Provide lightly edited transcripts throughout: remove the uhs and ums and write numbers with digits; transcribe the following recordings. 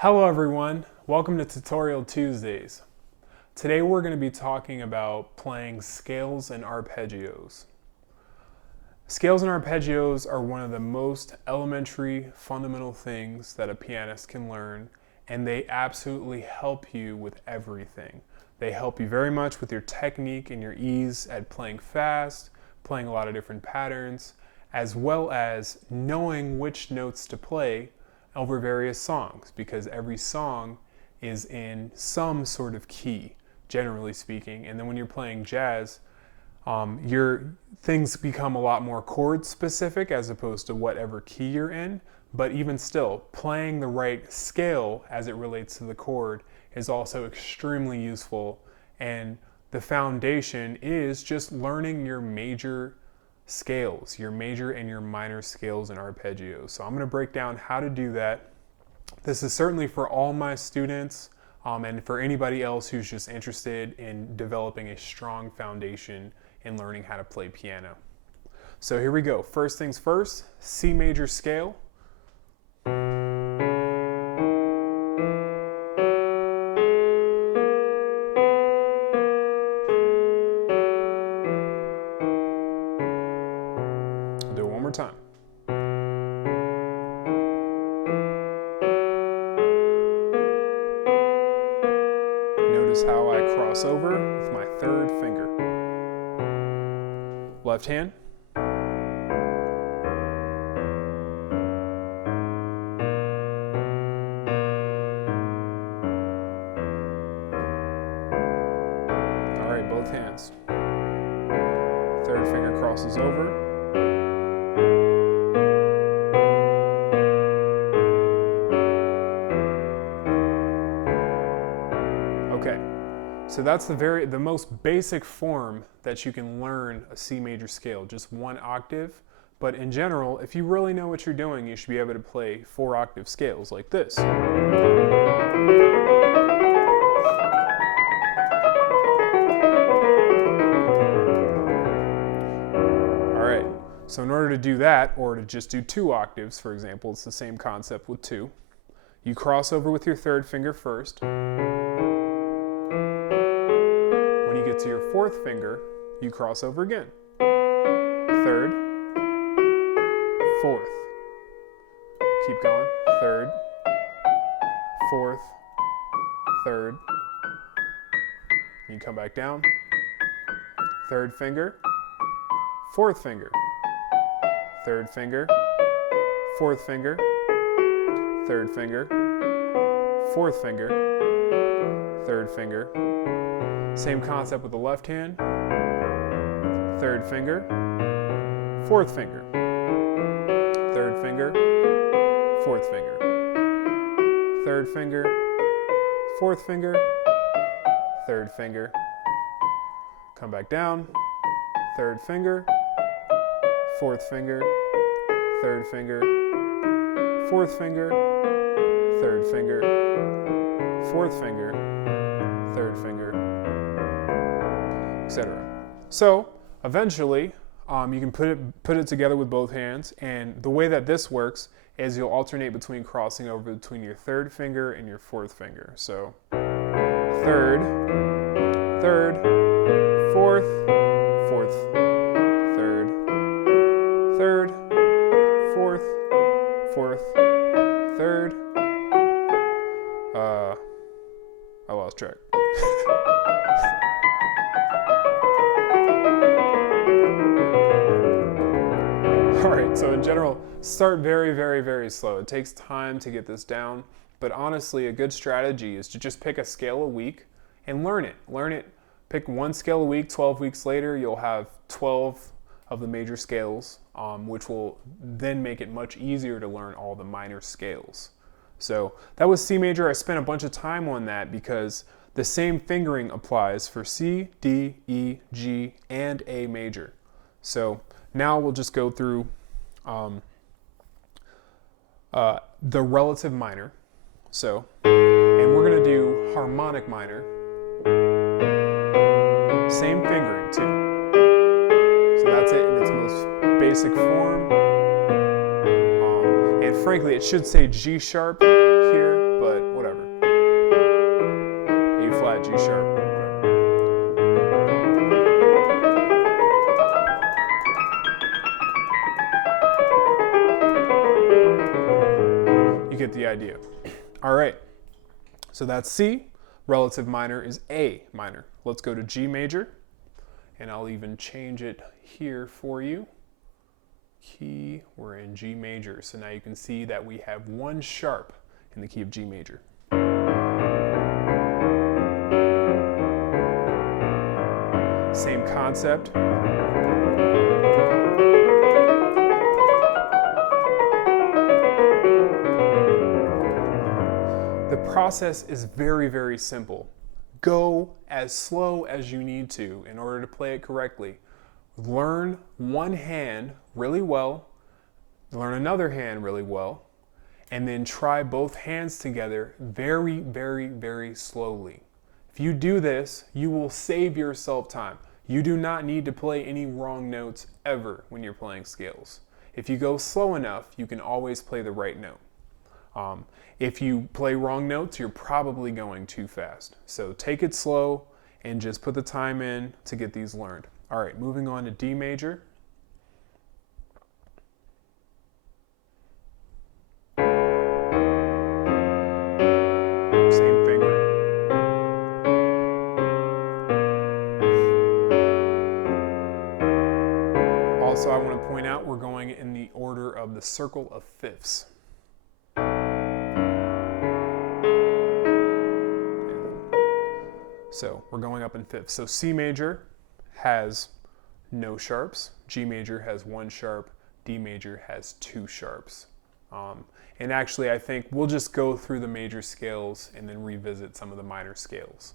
Hello everyone, welcome to Tutorial Tuesdays. Today we're going to be talking about playing scales and arpeggios. Scales and arpeggios are one of the most elementary, fundamental things that a pianist can learn, and they absolutely help you with everything. They help you very much with your technique and your ease at playing fast, playing a lot of different patterns, as well as knowing which notes to play over various songs, because every song is in some sort of key, generally speaking. And then when you're playing jazz, your things become a lot more chord specific as opposed to whatever key you're in. But even still, playing the right scale as it relates to the chord is also extremely useful. And the foundation is just learning your major scales, your major and your minor scales and arpeggios. So I'm going to break down how to do that. This is certainly for all my students and for anybody else who's just interested in developing a strong foundation in learning how to play piano. So here we go. First things first, C major scale. Time. Notice how I cross over with my third finger. Left hand. All right, both hands. Third finger crosses over. Okay, so that's the most basic form that you can learn a C major scale, just one octave. But in general, if you really know what you're doing, you should be able to play 4-octave scales like this. All right, so in order to do that, or to just do 2 octaves, for example, it's the same concept with 2. You cross over with your third finger first. When you get to your fourth finger, you cross over again. Third, fourth. Keep going. Third, fourth, third. You come back down. Third finger, fourth finger. Third finger, fourth finger. Third finger, fourth finger. Third finger. Same concept with the left hand. Third finger, fourth finger. Third finger, fourth finger. Third finger, fourth finger. Third finger. Come back down. Third finger, fourth finger. Third finger, fourth finger. Third finger, fourth finger. Third finger, etc. So eventually you can put it together with both hands, and the way that this works is you'll alternate between crossing over between your third finger and your fourth finger. So third, third, fourth, fourth, third, third, fourth, fourth, third. I lost track. All right, so in general, start very, very, very slow. It takes time to get this down, but honestly, a good strategy is to just pick a scale a week and learn it. Learn it, pick one scale a week, 12 weeks later, you'll have 12 of the major scales, which will then make it much easier to learn all the minor scales. So that was C major. I spent a bunch of time on that because the same fingering applies for C, D, E, G, and A major. So now we'll just go through the relative minor. So, and we're going to do harmonic minor. Same fingering too. So that's it in its most basic form. And frankly, it should say G sharp here, but G sharp, whatever. You get the idea. All right, so that's C. Relative minor is A minor. Let's go to G major, and I'll even change it here for you. Key, we're in G major. So now you can see that we have one sharp in the key of G major. Same concept. The process is very, very simple. Go as slow as you need to in order to play it correctly. Learn one hand really well, learn another hand really well, and then try both hands together very, very, very slowly. If you do this, you will save yourself time. You do not need to play any wrong notes ever when you're playing scales. If you go slow enough, you can always play the right note. If you play wrong notes, you're probably going too fast. So take it slow and just put the time in to get these learned. All right, moving on to D major. Same finger. Also, I want to point out we're going in the order of the circle of fifths. So we're going up in fifths. So C major has no sharps, G major has one sharp, D major has two sharps. And actually I think we'll just go through the major scales and then revisit some of the minor scales.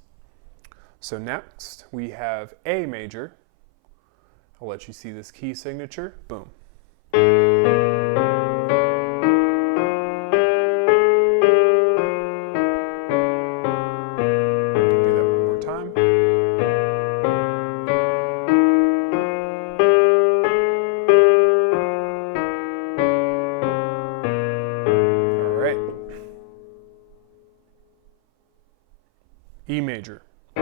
So next we have A major. I'll let you see this key signature. Boom. E major. A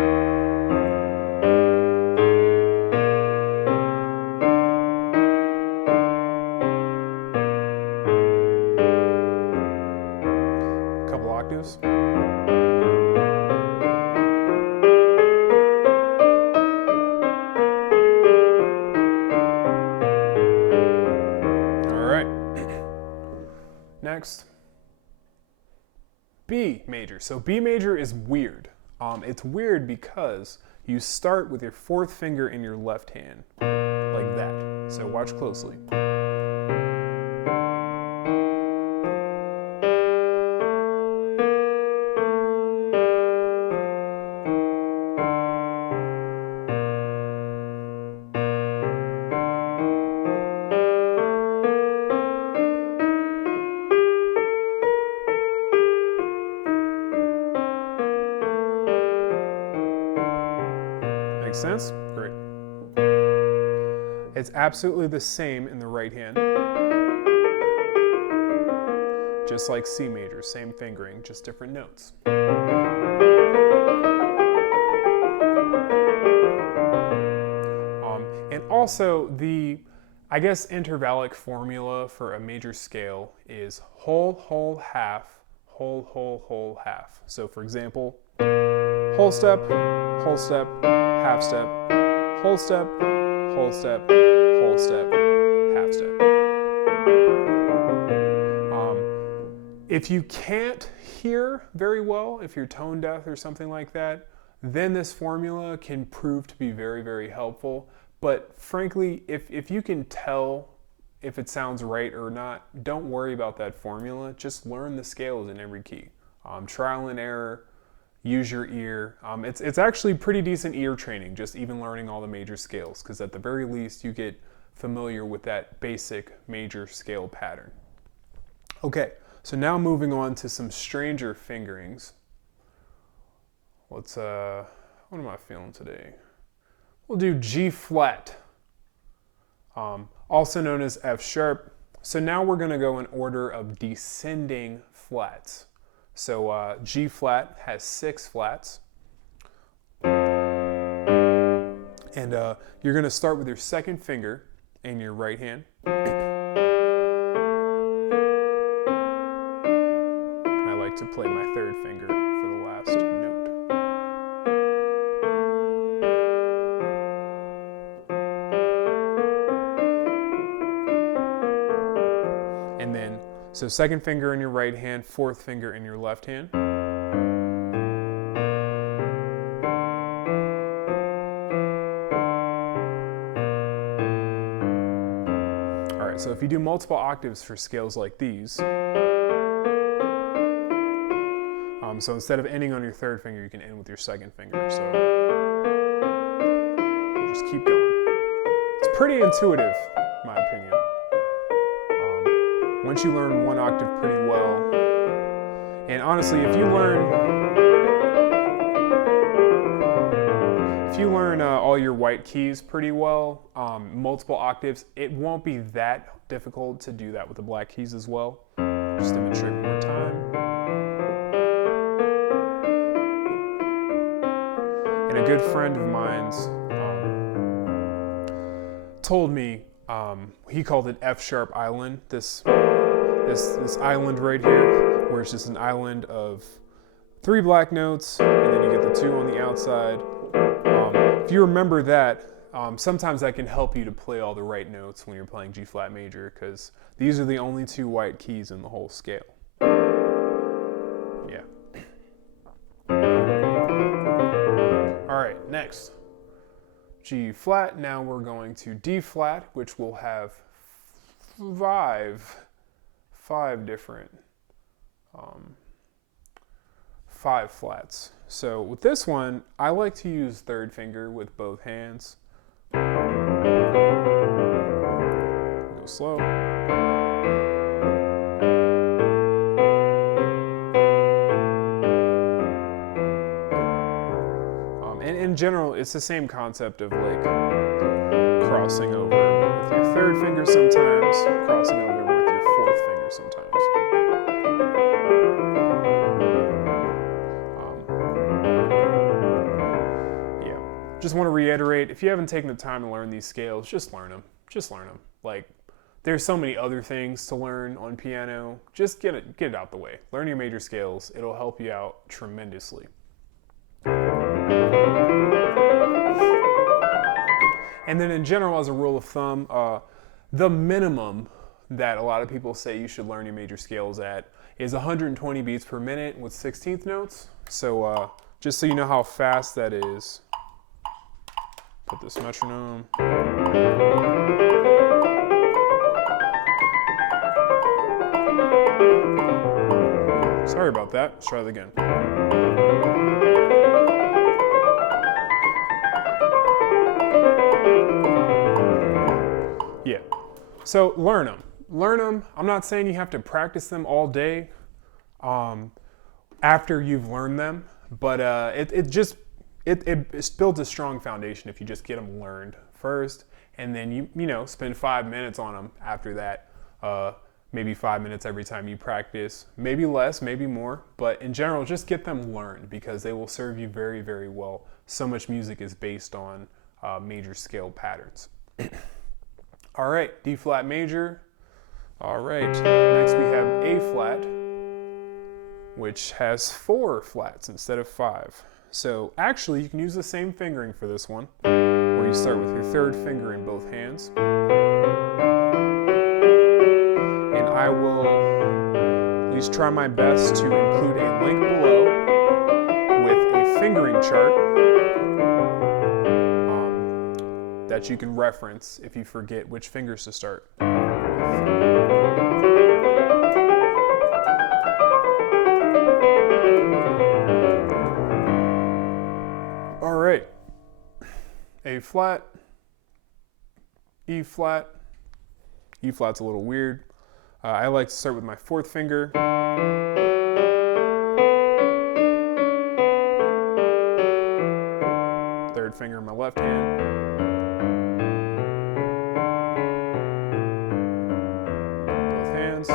couple octaves. All right. Next, B major. So B major is weird. It's weird because you start with your fourth finger in your left hand, like that. So watch closely. Makes sense? Great. It's absolutely the same in the right hand. Just like C major, same fingering, just different notes. And also I guess intervallic formula for a major scale is whole, whole, half, whole, whole, whole, half. So for example, whole step, half step, whole step, whole step, whole step, half step. If you can't hear very well, if you're tone deaf or something like that, then this formula can prove to be very, very helpful. But frankly, if you can tell if it sounds right or not, don't worry about that formula. Just learn the scales in every key. Trial and error. Use your ear. It's actually pretty decent ear training, just even learning all the major scales, because at the very least you get familiar with that basic major scale pattern. Okay, so now moving on to some stranger fingerings. What am I feeling today? We'll do G flat, also known as F sharp. So now we're going to go in order of descending flats. So G flat has 6 flats. And you're going to start with your second finger in your right hand. I like to play my third finger for the last note. And then, so second finger in your right hand, fourth finger in your left hand. All right, so if you do multiple octaves for scales like these, so instead of ending on your third finger, you can end with your second finger. So just keep going. It's pretty intuitive, in my opinion. Once you learn one octave pretty well, and honestly, if you learn all your white keys pretty well, multiple octaves, it won't be that difficult to do that with the black keys as well. Just demonstrate one more time. And a good friend of mine's told me, he called it F-sharp island, this island right here, where it's just an island of 3 black notes, and then you get the 2 on the outside. If you remember that, sometimes that can help you to play all the right notes when you're playing G flat major, because these are the only 2 white keys in the whole scale. Yeah. All right, next, G flat. Now we're going to D flat, which will have five different 5 flats. So with this one, I like to use third finger with both hands. Go slow. And in general, it's the same concept of like crossing over with your third finger sometimes, crossing over with your fourth finger sometimes. Just want to reiterate, if you haven't taken the time to learn these scales, just learn them. Just learn them. Like, there's so many other things to learn on piano. Just get it out the way. Learn your major scales. It'll help you out tremendously. And then in general, as a rule of thumb, the minimum that a lot of people say you should learn your major scales at is 120 beats per minute with 16th notes. So just so you know how fast that is, put this metronome. Sorry about that. Let's try that again. Yeah. So learn them. Learn them. I'm not saying you have to practice them all day after you've learned them, but it builds a strong foundation if you just get them learned first, and then you spend 5 minutes on them after that. Maybe 5 minutes every time you practice, maybe less, maybe more, but in general, just get them learned because they will serve you very, very well. So much music is based on major scale patterns. All right, D flat major. All right, next we have A flat, which has 4 flats instead of 5. So actually, you can use the same fingering for this one, where you start with your third finger in both hands. And I will at least try my best to include a link below with a fingering chart that you can reference if you forget which fingers to start with. All right, A flat, E flat. E flat's a little weird. I like to start with my fourth finger. Third finger in my left hand. Both hands.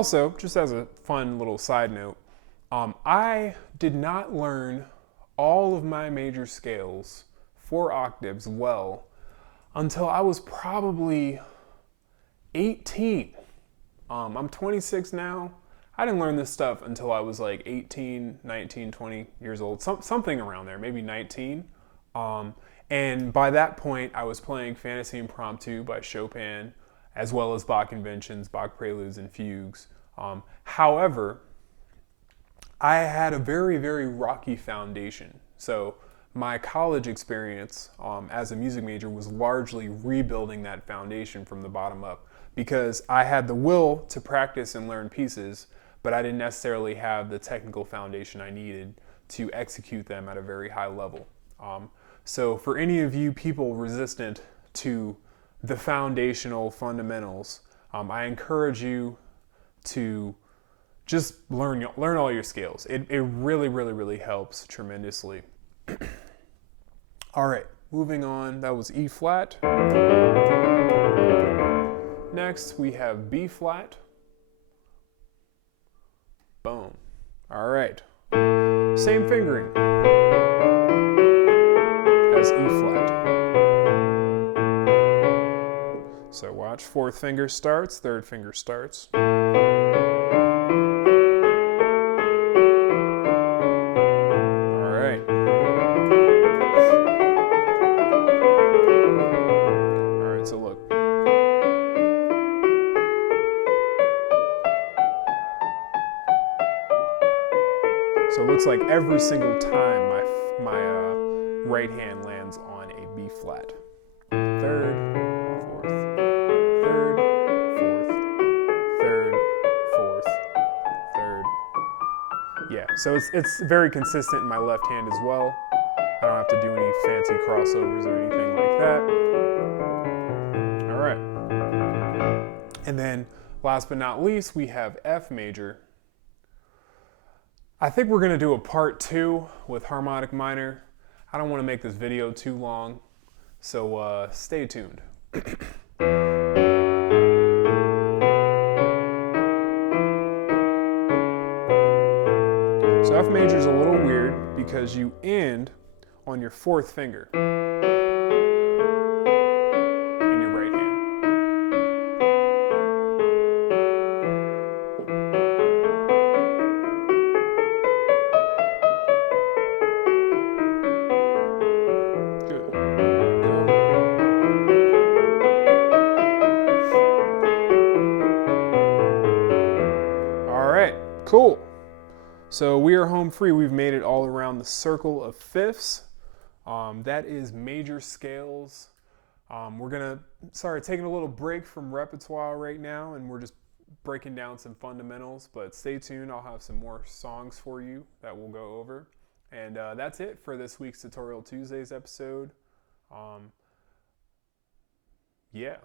Also, just as a fun little side note, I did not learn all of my major scales for octaves well until I was probably 18. I'm 26 now. I didn't learn this stuff until I was like 18, 19, 20 years old, something around there, maybe 19. And by that point, I was playing Fantasy Impromptu by Chopin, as well as Bach Inventions, Bach Preludes, and Fugues. However, I had a very, very rocky foundation. So my college experience as a music major was largely rebuilding that foundation from the bottom up, because I had the will to practice and learn pieces, but I didn't necessarily have the technical foundation I needed to execute them at a very high level. So for any of you people resistant to the foundational fundamentals, I encourage you to just learn all your scales. It really, really, really helps tremendously. All right, moving on. That was E flat. Next, we have B flat. Boom. All right. Same fingering as E flat. So watch, fourth finger starts, third finger starts. All right. All right, so look. So it looks like every single time my right hand lands on a B flat. Third, fourth, third, fourth, third, fourth, third. Yeah, so it's very consistent in my left hand as well. I don't have to do any fancy crossovers or anything like that. All right. And then last but not least, we have F major. I think we're gonna do a part 2 with harmonic minor. I don't wanna make this video too long, so stay tuned. So F major is a little weird because you end on your fourth finger in your right hand. Good. There we go. All right, cool. So we are home free. We've made it all around the circle of fifths. That is major scales. We're gonna taking a little break from repertoire right now, and we're just breaking down some fundamentals, but stay tuned. I'll have some more songs for you that we'll go over. And that's it for this week's Tutorial Tuesdays episode. Yeah.